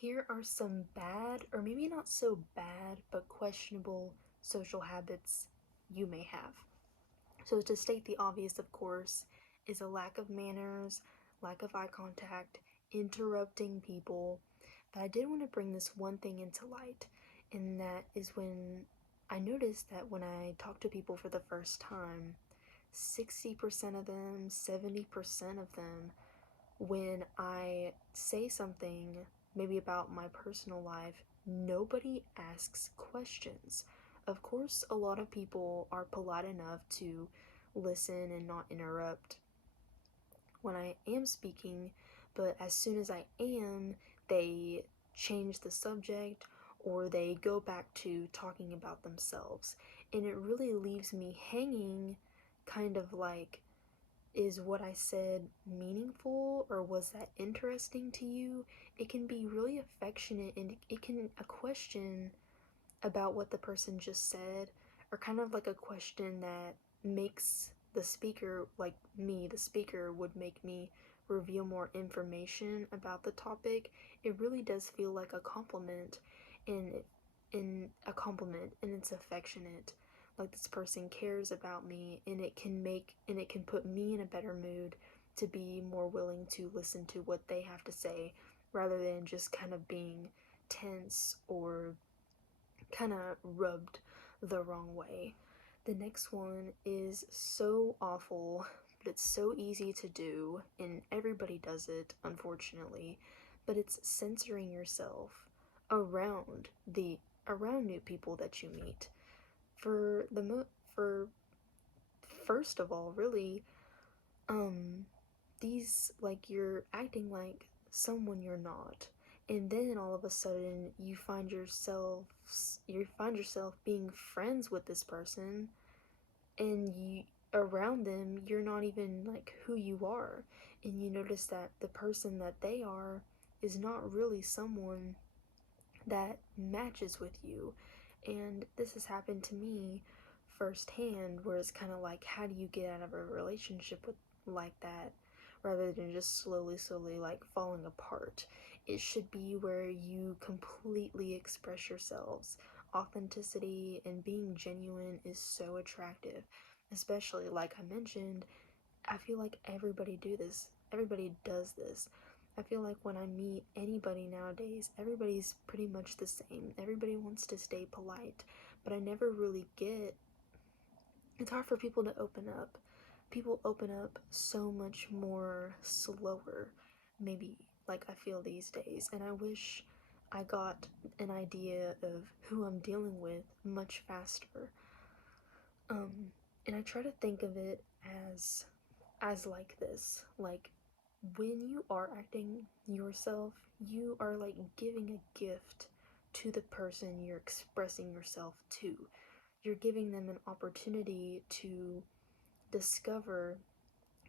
Here are some bad, or maybe not so bad, but questionable social habits you may have. So, to state the obvious, of course, is a lack of manners, lack of eye contact, interrupting people. But I did want to bring this one thing into light, and that is when I noticed that when I talk to people for the first time, 60% of them, 70% of them, when I say something maybe about my personal life, nobody asks questions. Of course, a lot of people are polite enough to listen and not interrupt when I am speaking, but as soon as I am, they change the subject or they go back to talking about themselves. And it really leaves me hanging, kind of like, is what I said meaningful or was that interesting to you? It can be really affectionate and it can a question about what the person just said, or kind of like a question that makes the speaker, like me, the speaker, would make me reveal more information about the topic. It really does feel like a compliment, and in a compliment, and it's affectionate. Like this person cares about me, and it can put me in a better mood to be more willing to listen to what they have to say rather than just kind of being tense or kind of rubbed the wrong way. The next one is so awful, but it's so easy to do, and everybody does it, unfortunately. But it's censoring yourself around the around new people that you meet. For the for first of all, really, um, these like you're acting like someone you're not, and then all of a sudden you find yourself being friends with this person, and you around them you're not even like who you are, and you notice that the person that they are is not really someone that matches with you. And this has happened to me firsthand, where it's kind of like, how do you get out of a relationship with like that rather than just slowly like falling apart? It should be where you completely express yourselves. Authenticity and being genuine is so attractive, especially like I mentioned. I feel like everybody does this. I feel like when I meet anybody nowadays, everybody's pretty much the same. Everybody wants to stay polite, but I never really get. It's hard for people to open up. People open up so much more slower, maybe, like I feel these days, and I wish I got an idea of who I'm dealing with much faster. Um, and I try to think of it as like this, like when you are acting yourself, you are like giving a gift to the person you're expressing yourself to. You're giving them an opportunity to discover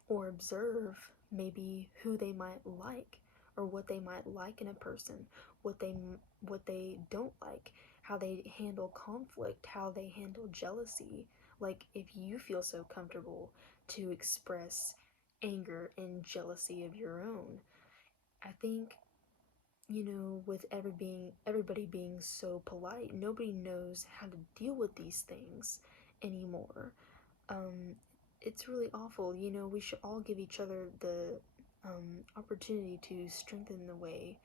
or observe maybe who they might like, or what they might like in a person, what they don't like, how they handle conflict, how they handle jealousy. Like if you feel so comfortable to express anger and jealousy of your own, I think, with everybody being so polite, nobody knows how to deal with these things anymore. um, it's really awful. We should all give each other the opportunity to strengthen the way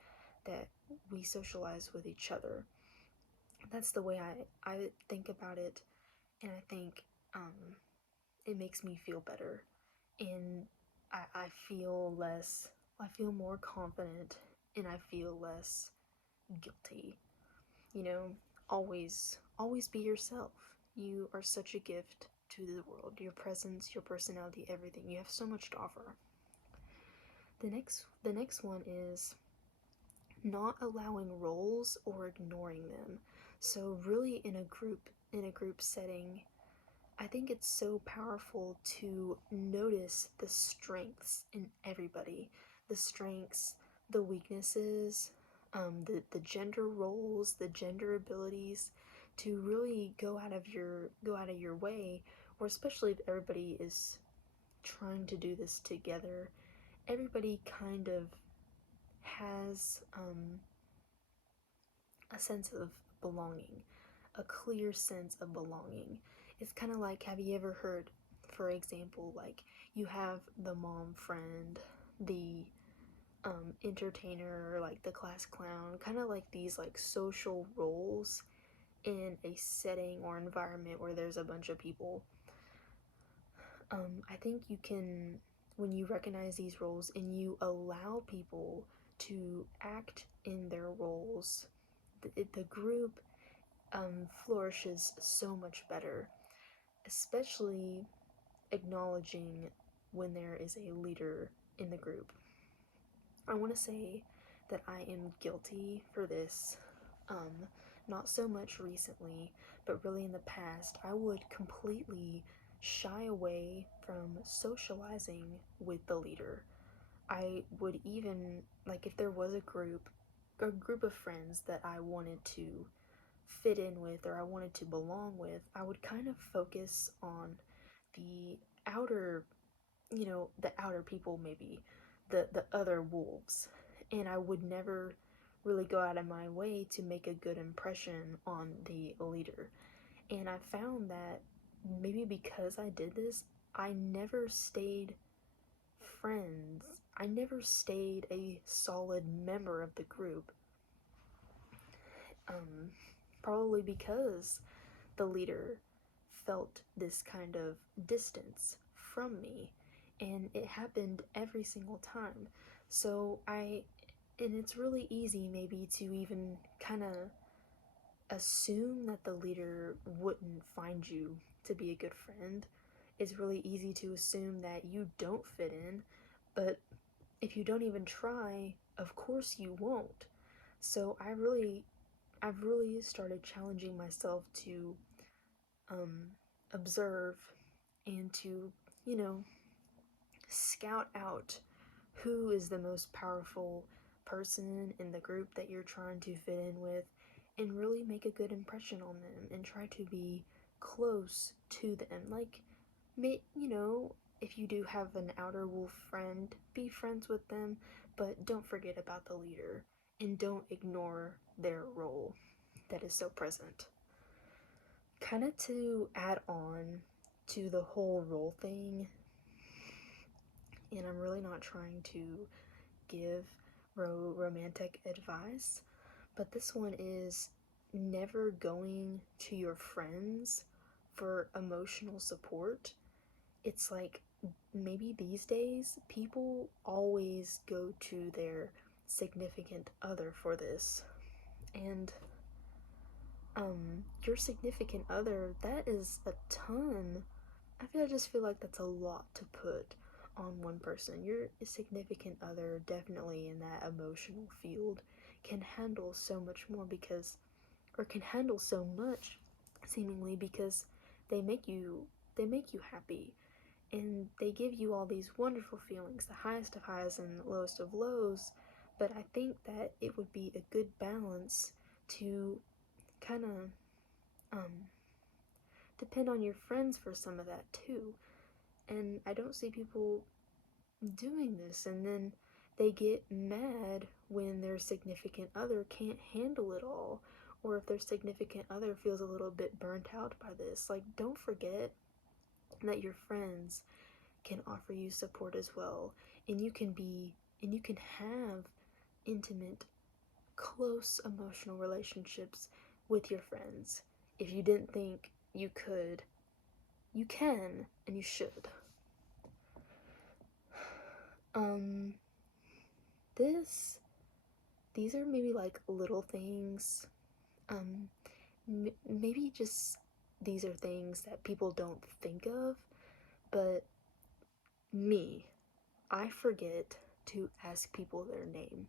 that we socialize with each other. That's the way I think about it, and I think it makes me feel better, and I feel less, I feel more confident, and I feel less guilty. You know, always be yourself. You are such a gift to the world. Your presence, your personality, everything. You have so much to offer. The next one is not allowing roles or ignoring them. So really in a group setting, I think it's so powerful to notice the strengths in everybody. The strengths, the weaknesses, the gender roles, the gender abilities, to really go out of your way, or especially if everybody is trying to do this together. Everybody kind of has a sense of belonging, a clear sense of belonging. It's kind of like, have you ever heard, for example, like you have the mom friend, the entertainer, or like the class clown, kind of like these like social roles in a setting or environment where there's a bunch of people. I think you can, when you recognize these roles and you allow people to act in their roles, the group flourishes so much better, especially acknowledging when there is a leader in the group. I want to say that I am guilty for this. Um, Not so much recently, but really in the past, I would completely shy away from socializing with the leader. I would even, like, if there was a group of friends that I wanted to fit in with or I wanted to belong with, I would kind of focus on the outer, the outer people, maybe the other wolves, and I would never really go out of my way to make a good impression on the leader. And I found that maybe because I did this, I never stayed friends. I never stayed a solid member of the group. Um, Probably because the leader felt this kind of distance from me, and it happened every single time. And it's really easy maybe to even kind of assume that the leader wouldn't find you to be a good friend. It's really easy to assume that you don't fit in, but if you don't even try, of course you won't. So I've really started challenging myself to um, observe and to, you know, scout out who is the most powerful person in the group that you're trying to fit in with, and really make a good impression on them and try to be close to them. Like, if you do have an outer wolf friend, be friends with them, but don't forget about the leader and don't ignore their role that is so present. Kind of to add on to the whole role thing, and I'm really not trying to give romantic advice, but this one is never going to your friends for emotional support. It's like maybe these days people always go to their significant other for this. And your significant other, that is a ton. I just feel like that's a lot to put on one person. Your significant other, definitely in that emotional field, can handle so much more can handle so much, seemingly, because they make you they make you happy, and they give you all these wonderful feelings, the highest of highs and lowest of lows. But I think that it would be a good balance to kind of um depend on your friends for some of that too. And I don't see people doing this, and then they get mad when their significant other can't handle it all, or if their significant other feels a little bit burnt out by this. Like, don't forget that your friends can offer you support as well, and you can have intimate, close emotional relationships with your friends. If you didn't think you could, you can, and you should. Um, this, these are maybe like little things. Um, Maybe just these are things that people don't think of, but me, I forget to ask people their name.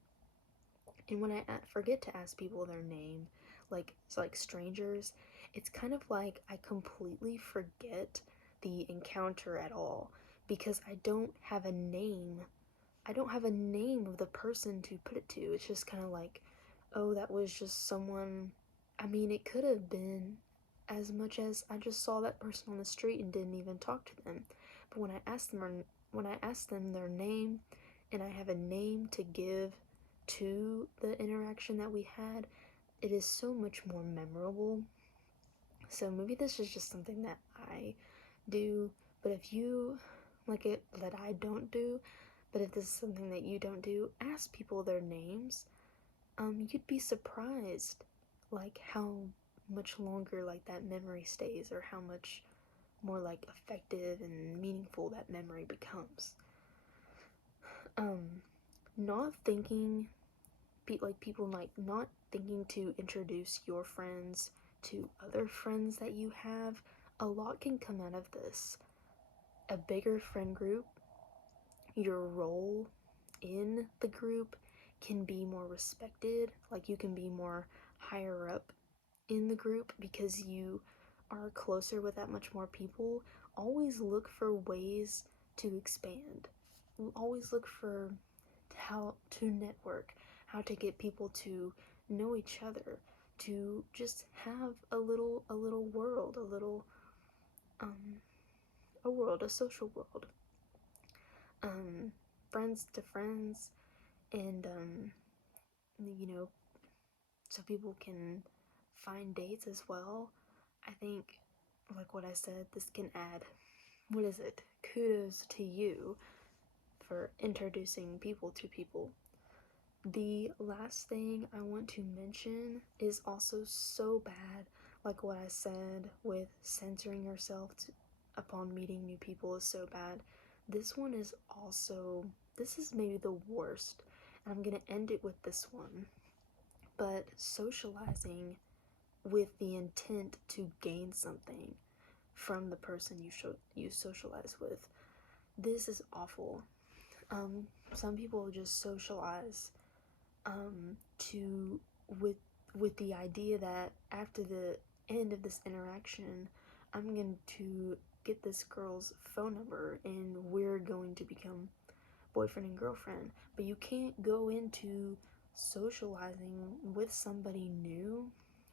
And when I forget to ask people their name, like it's like strangers, it's kind of like I completely forget the encounter at all, because I don't have a name. I don't have a name of the person to put it to. It's just kind of like, oh, that was just someone. I mean, it could have been as much as I just saw that person on the street and didn't even talk to them. But when I ask them their name, and I have a name to give to the interaction that we had, it is so much more memorable. So maybe this is just something that I do, but if you like it that I don't do, but if this is something that you don't do, ask people their names. You'd be surprised like how much longer like that memory stays, or how much more like effective and meaningful that memory becomes. Um, not thinking like people like not thinking to introduce your friends to other friends that you have, a lot can come out of this. A bigger friend group, your role in the group can be more respected, like you can be more higher up in the group because you are closer with that much more people. Always look for ways to expand. Always look for how to network, how to get people to know each other, to just have a little world, um a world, a social world. Um Friends to friends, and you know, so people can find dates as well. I think, like what I said, this can add, what is it? Kudos to you for introducing people to people. The last thing I want to mention is also so bad, like what I said with censoring yourself upon meeting new people is so bad. This one is also, this is maybe the worst, and I'm gonna end it with this one. But socializing with the intent to gain something from the person you socialize with. This is awful. Some people just socialize to with the idea that after the end of this interaction, I'm going to get this girl's phone number and we're going to become boyfriend and girlfriend. But you can't go into socializing with somebody new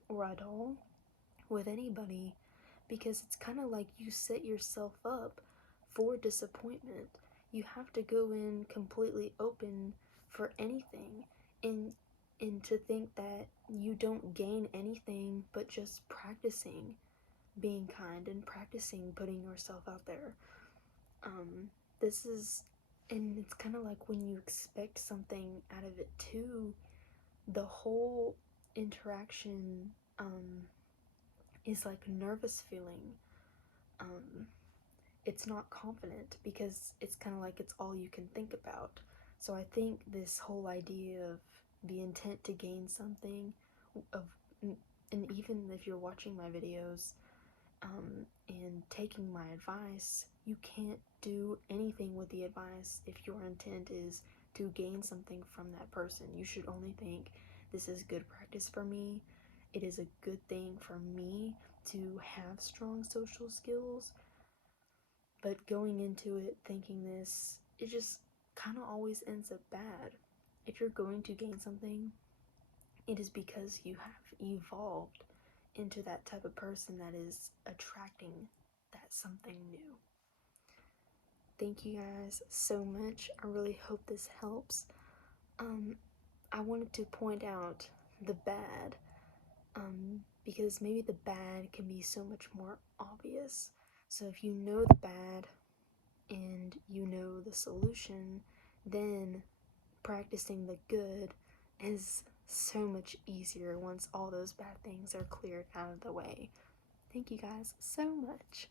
or at all with anybody, because it's kind of like you set yourself up for disappointment. You have to go in completely open for anything, and to think that you don't gain anything but just practicing being kind and practicing putting yourself out there. Um, this is, and it's kind of like when you expect something out of it too, the whole interaction is like nervous feeling. Um, it's not confident because it's kind of like it's all you can think about. So I think this whole idea of the intent to gain something, of, and even if you're watching my videos and taking my advice, you can't do anything with the advice if your intent is to gain something from that person. You should only think, this is good practice for me. It is a good thing for me to have strong social skills. But going into it thinking this, it just kind of always ends up bad. If you're going to gain something, it is because you have evolved into that type of person that is attracting that something new. Thank you guys so much. I really hope this helps. I wanted to point out the bad, because maybe the bad can be so much more obvious. So if you know the bad and you know the solution, then practicing the good is so much easier once all those bad things are cleared out of the way. Thank you guys so much.